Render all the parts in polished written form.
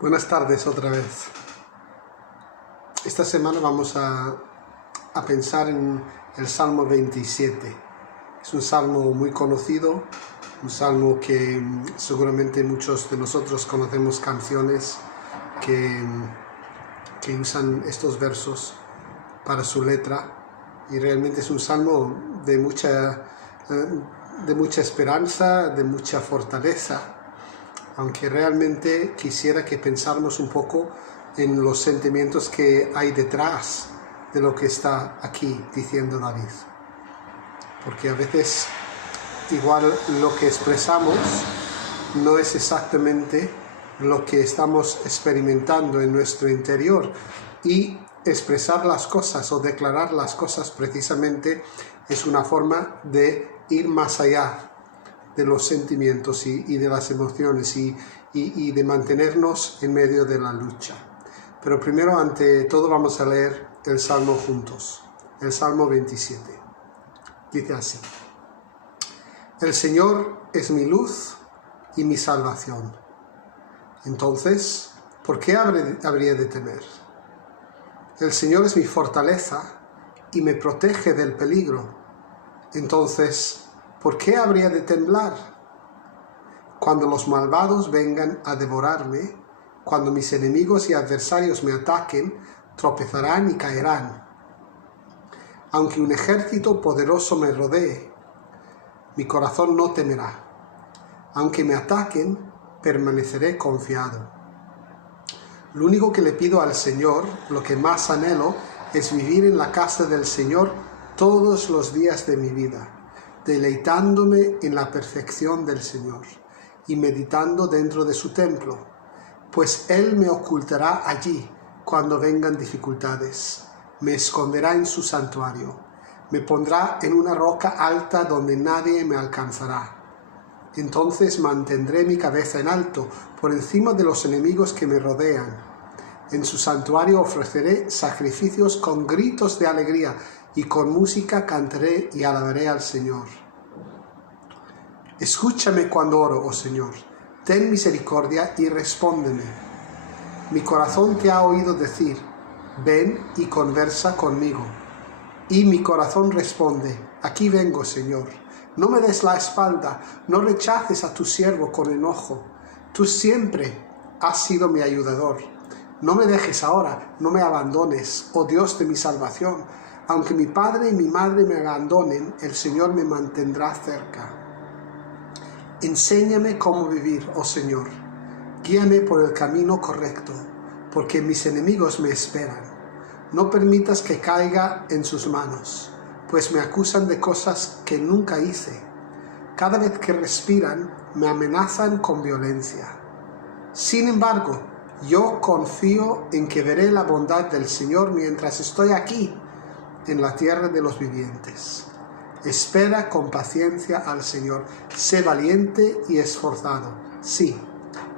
Buenas tardes otra vez. Esta semana vamos a pensar en el Salmo 27. Es un salmo muy conocido, un salmo que seguramente muchos de nosotros conocemos canciones que usan estos versos para su letra, y realmente es un salmo de mucha esperanza, de mucha fortaleza. Aunque realmente quisiera que pensáramos un poco en los sentimientos que hay detrás de lo que está aquí diciendo David. Porque a veces igual lo que expresamos no es exactamente lo que estamos experimentando en nuestro interior, y expresar las cosas o declarar las cosas precisamente es una forma de ir más allá de los sentimientos y de las emociones y de mantenernos en medio de la lucha. Pero primero, ante todo, vamos a leer el Salmo juntos, el Salmo 27. Dice así: El Señor es mi luz y mi salvación. Entonces, ¿por qué habría de temer? El Señor es mi fortaleza y me protege del peligro. Entonces, ¿por qué habría de temblar? Cuando los malvados vengan a devorarme, cuando mis enemigos y adversarios me ataquen, tropezarán y caerán. Aunque un ejército poderoso me rodee, mi corazón no temerá. Aunque me ataquen, permaneceré confiado. Lo único que le pido al Señor, lo que más anhelo, es vivir en la casa del Señor todos los días de mi vida, deleitándome en la perfección del Señor y meditando dentro de su templo, pues Él me ocultará allí cuando vengan dificultades, me esconderá en su santuario, me pondrá en una roca alta donde nadie me alcanzará. Entonces mantendré mi cabeza en alto por encima de los enemigos que me rodean. En su santuario ofreceré sacrificios con gritos de alegría, y con música cantaré y alabaré al Señor. Escúchame cuando oro, oh Señor, ten misericordia y respóndeme. Mi corazón te ha oído decir, ven y conversa conmigo. Y mi corazón responde, aquí vengo, Señor. No me des la espalda, no rechaces a tu siervo con enojo. Tú siempre has sido mi ayudador. No me dejes ahora, no me abandones, oh Dios de mi salvación. Aunque mi padre y mi madre me abandonen, el Señor me mantendrá cerca. Enséñame cómo vivir, oh Señor. Guíame por el camino correcto, porque mis enemigos me esperan. No permitas que caiga en sus manos, pues me acusan de cosas que nunca hice. Cada vez que respiran, me amenazan con violencia. Sin embargo, yo confío en que veré la bondad del Señor mientras estoy aquí, en la tierra de los vivientes. Espera con paciencia al Señor, sé valiente y esforzado. Sí,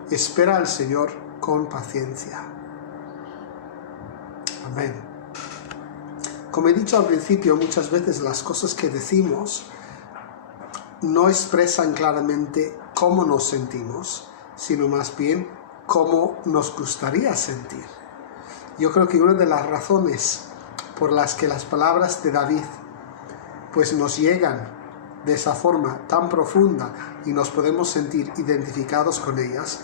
espera al Señor con paciencia. Amén. Como he dicho al principio, muchas veces las cosas que decimos no expresan claramente cómo nos sentimos, sino más bien cómo nos gustaría sentir. Yo creo que una de las razones por las que las palabras de David pues nos llegan de esa forma tan profunda y nos podemos sentir identificados con ellas,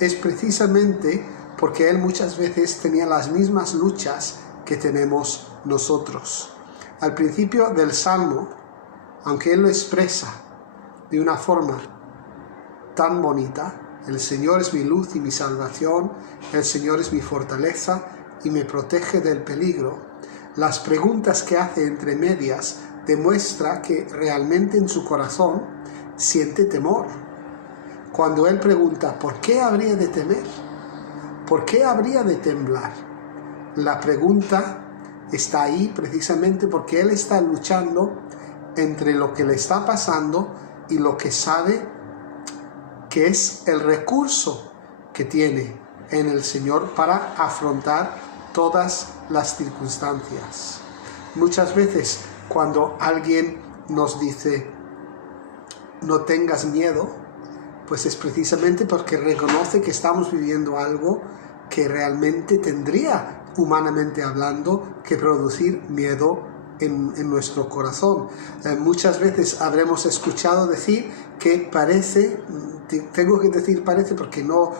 es precisamente porque él muchas veces tenía las mismas luchas que tenemos nosotros. Al principio del Salmo, aunque él lo expresa de una forma tan bonita, el Señor es mi luz y mi salvación, el Señor es mi fortaleza y me protege del peligro, las preguntas que hace entre medias demuestra que realmente en su corazón siente temor. Cuando él pregunta, ¿por qué habría de temer? ¿Por qué habría de temblar? La pregunta está ahí precisamente porque él está luchando entre lo que le está pasando y lo que sabe que es el recurso que tiene en el Señor para afrontar todas las circunstancias. Muchas veces cuando alguien nos dice no tengas miedo, Pues es precisamente porque reconoce que estamos viviendo algo que realmente tendría, humanamente hablando, que producir miedo en nuestro corazón. Muchas veces habremos escuchado decir que parece, tengo que decir parece porque no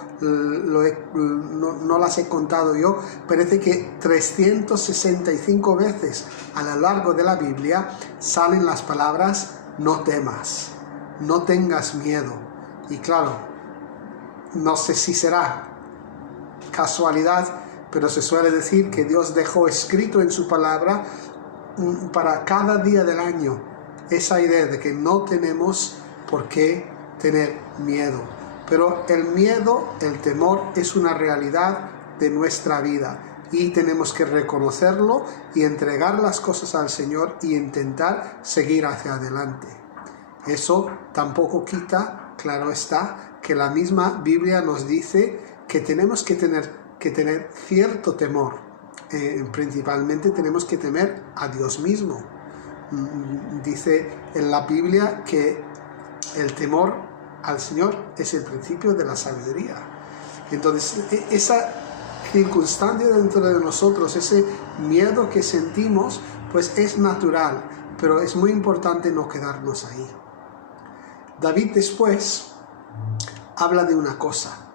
las he contado yo, parece que 365 veces a lo largo de la Biblia salen las palabras no temas, no tengas miedo. Y claro, no sé si será casualidad, pero se suele decir que Dios dejó escrito en su palabra para cada día del año esa idea de que no tenemos por qué tener miedo. Pero el miedo, el temor, es una realidad de nuestra vida y tenemos que reconocerlo y entregar las cosas al Señor y intentar seguir hacia adelante. Eso tampoco quita, claro está, que la misma Biblia nos dice que tenemos que tener cierto temor. Principalmente tenemos que temer a Dios mismo. Dice en la Biblia que el temor al Señor es el principio de la sabiduría. Entonces, esa circunstancia dentro de nosotros, ese miedo que sentimos, pues es natural, pero es muy importante no quedarnos ahí. David después habla de una cosa.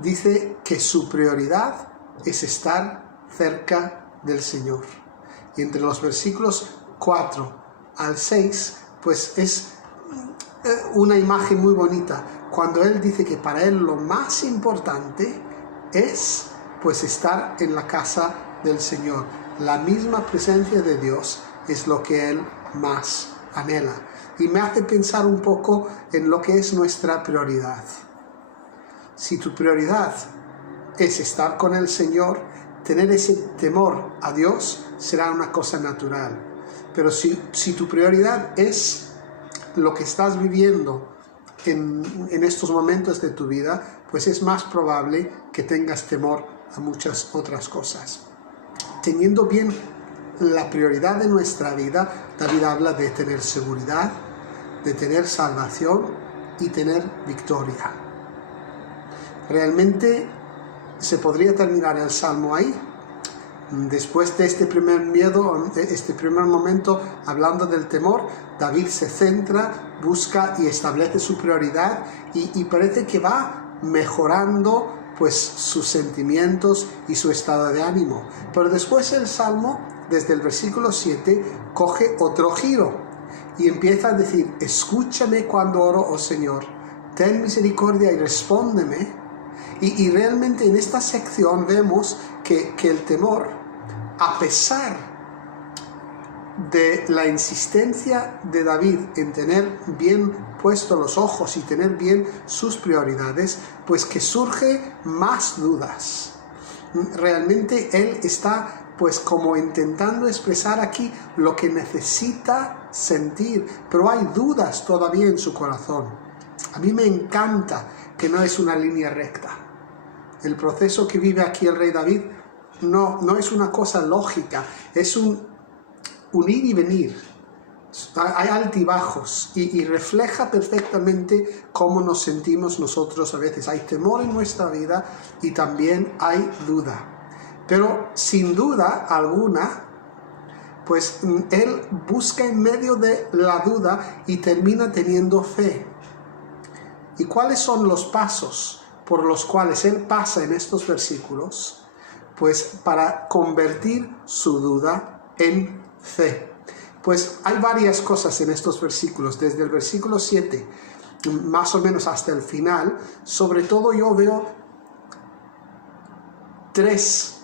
Dice que su prioridad es estar cerca del Señor. Y entre los versículos 4 al 6, pues es una imagen muy bonita, cuando él dice que para él lo más importante es pues estar en la casa del Señor. La misma presencia de Dios es lo que él más anhela. Y me hace pensar un poco en lo que es nuestra prioridad. Si tu prioridad es estar con el Señor, tener ese temor a Dios será una cosa natural. Pero si tu prioridad es lo que estás viviendo en estos momentos de tu vida, pues es más probable que tengas temor a muchas otras cosas. Teniendo bien la prioridad de nuestra vida, David habla de tener seguridad, de tener salvación y tener victoria. Realmente se podría terminar el Salmo ahí. Después de este primer miedo, este primer momento hablando del temor, David se centra, busca y establece su prioridad y parece que va mejorando pues sus sentimientos y su estado de ánimo. Pero después el Salmo, desde el versículo 7, coge otro giro y empieza a decir: escúchame cuando oro, oh Señor, ten misericordia y respóndeme. Y realmente en esta sección vemos que el temor, a pesar de la insistencia de David en tener bien puestos los ojos y tener bien sus prioridades, pues que surge más dudas. Realmente él está pues como intentando expresar aquí lo que necesita sentir, pero hay dudas todavía en su corazón. A mí me encanta que no es una línea recta. El proceso que vive aquí el rey David no es una cosa lógica, es un ir y venir. Hay altibajos y refleja perfectamente cómo nos sentimos nosotros a veces. Hay temor en nuestra vida y también hay duda. Pero sin duda alguna, pues él busca en medio de la duda y termina teniendo fe. ¿Y cuáles son los pasos por los cuales él pasa en estos versículos? Pues para convertir su duda en fe. Pues hay varias cosas en estos versículos, desde el versículo 7 más o menos hasta el final. Sobre todo yo veo 3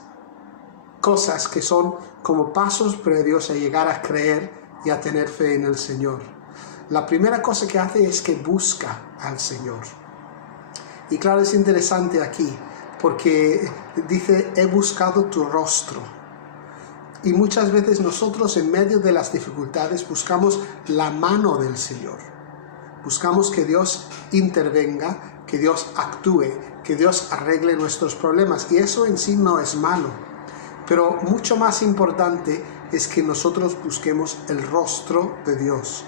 cosas que son como pasos previos a llegar a creer y a tener fe en el Señor. La primera cosa que hace es que busca al Señor. Y claro, es interesante aquí, porque dice: he buscado tu rostro. Y muchas veces nosotros en medio de las dificultades buscamos la mano del Señor. Buscamos que Dios intervenga, que Dios actúe, que Dios arregle nuestros problemas. Y eso en sí no es malo. Pero mucho más importante es que nosotros busquemos el rostro de Dios.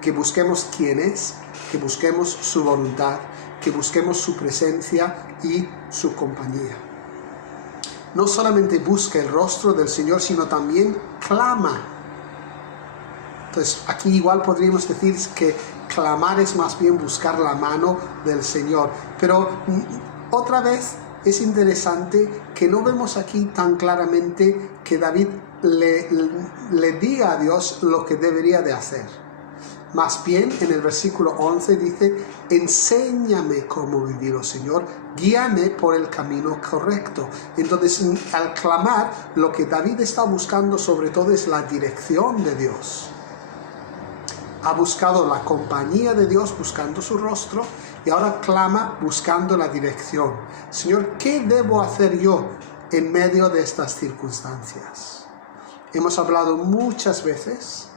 Que busquemos quién es, que busquemos su voluntad, que busquemos su presencia y su compañía. No solamente busca el rostro del Señor, sino también clama. Entonces, aquí igual podríamos decir que clamar es más bien buscar la mano del Señor. Pero otra vez es interesante que no vemos aquí tan claramente que David le diga a Dios lo que debería de hacer. Más bien en el versículo 11 dice: enséñame cómo vivir, oh Señor, guíame por el camino correcto. Entonces, al clamar, lo que David está buscando sobre todo es la dirección de Dios. Ha buscado la compañía de Dios, buscando su rostro, y ahora clama buscando la dirección. Señor, ¿qué debo hacer yo en medio de estas circunstancias? Hemos hablado muchas veces,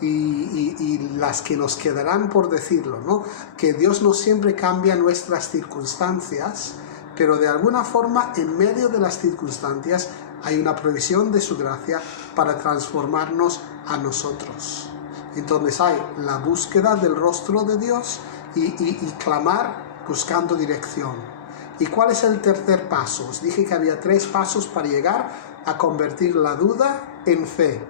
y las que nos quedarán por decirlo, ¿no? Que Dios no siempre cambia nuestras circunstancias, pero de alguna forma en medio de las circunstancias hay una provisión de su gracia para transformarnos a nosotros. Entonces hay la búsqueda del rostro de Dios y clamar buscando dirección. ¿Y cuál es el tercer paso? Os dije que había 3 pasos para llegar a convertir la duda en fe.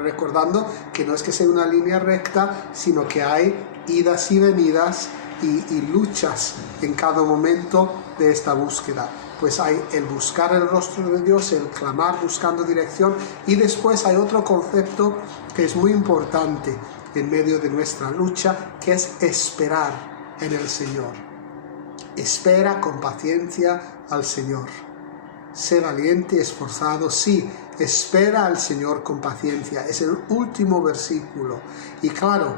Recordando que no es que sea una línea recta, sino que hay idas y venidas y luchas en cada momento de esta búsqueda. Pues hay el buscar el rostro de Dios, el clamar buscando dirección, y después hay otro concepto que es muy importante en medio de nuestra lucha, que es esperar en el Señor. Espera con paciencia al Señor. Sé valiente y esforzado, sí, espera al Señor con paciencia. Es el último versículo. Y claro,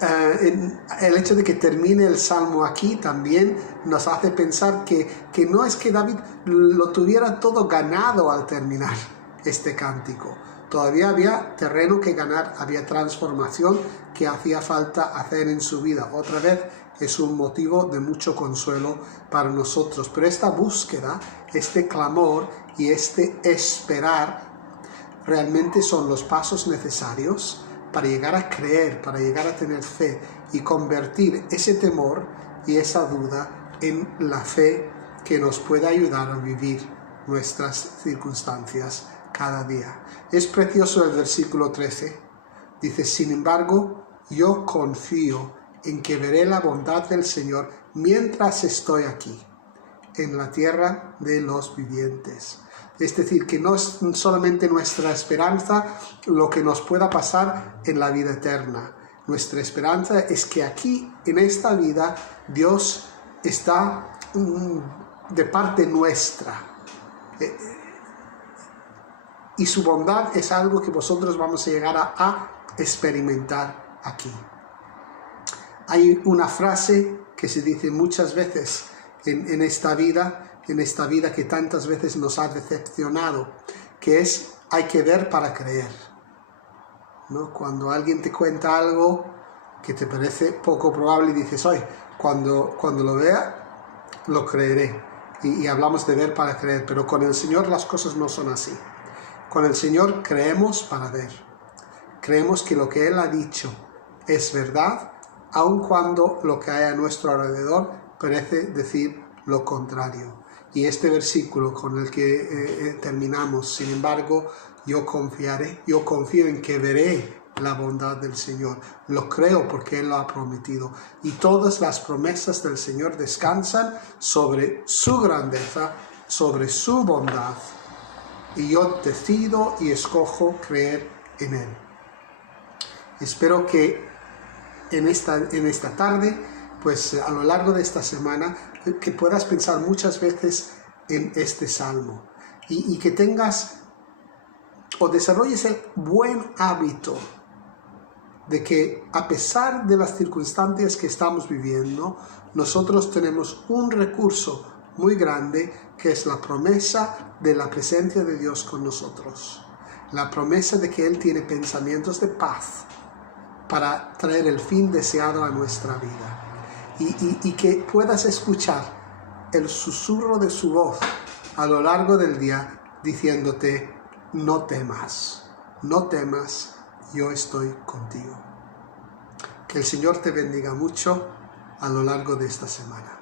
el hecho de que termine el Salmo aquí también nos hace pensar que no es que David lo tuviera todo ganado al terminar este cántico. Todavía había terreno que ganar, había transformación que hacía falta hacer en su vida. Otra vez es un motivo de mucho consuelo para nosotros. Pero esta búsqueda, este clamor y este esperar realmente son los pasos necesarios para llegar a creer, para llegar a tener fe y convertir ese temor y esa duda en la fe que nos pueda ayudar a vivir nuestras circunstancias cada día. Es precioso el versículo 13. Dice: sin embargo, yo confío en que veré la bondad del Señor mientras estoy aquí, en la tierra de los vivientes. Es decir, que no es solamente nuestra esperanza lo que nos pueda pasar en la vida eterna. Nuestra esperanza es que aquí, en esta vida, Dios está de parte nuestra. Y su bondad es algo que vosotros vamos a llegar a experimentar aquí. Hay una frase que se dice muchas veces en esta vida que tantas veces nos ha decepcionado, que es: hay que ver para creer, ¿no? Cuando alguien te cuenta algo que te parece poco probable y dices: oye, cuando lo vea, lo creeré. Y hablamos de ver para creer, pero con el Señor las cosas no son así. Con el Señor creemos para ver. Creemos que lo que Él ha dicho es verdad, aun cuando lo que hay a nuestro alrededor parece decir lo contrario. Y este versículo con el que terminamos: sin embargo, yo confío en que veré la bondad del Señor. Lo creo porque Él lo ha prometido. Y todas las promesas del Señor descansan sobre su grandeza, sobre su bondad. Y yo decido y escojo creer en Él. Espero que en esta tarde, pues a lo largo de esta semana, que puedas pensar muchas veces en este salmo y que tengas o desarrolles el buen hábito de que, a pesar de las circunstancias que estamos viviendo, nosotros tenemos un recurso muy grande, que es la promesa de la presencia de Dios con nosotros, la promesa de que Él tiene pensamientos de paz para traer el fin deseado a nuestra vida. Y que puedas escuchar el susurro de su voz a lo largo del día diciéndote: no temas, yo estoy contigo. Que el Señor te bendiga mucho a lo largo de esta semana.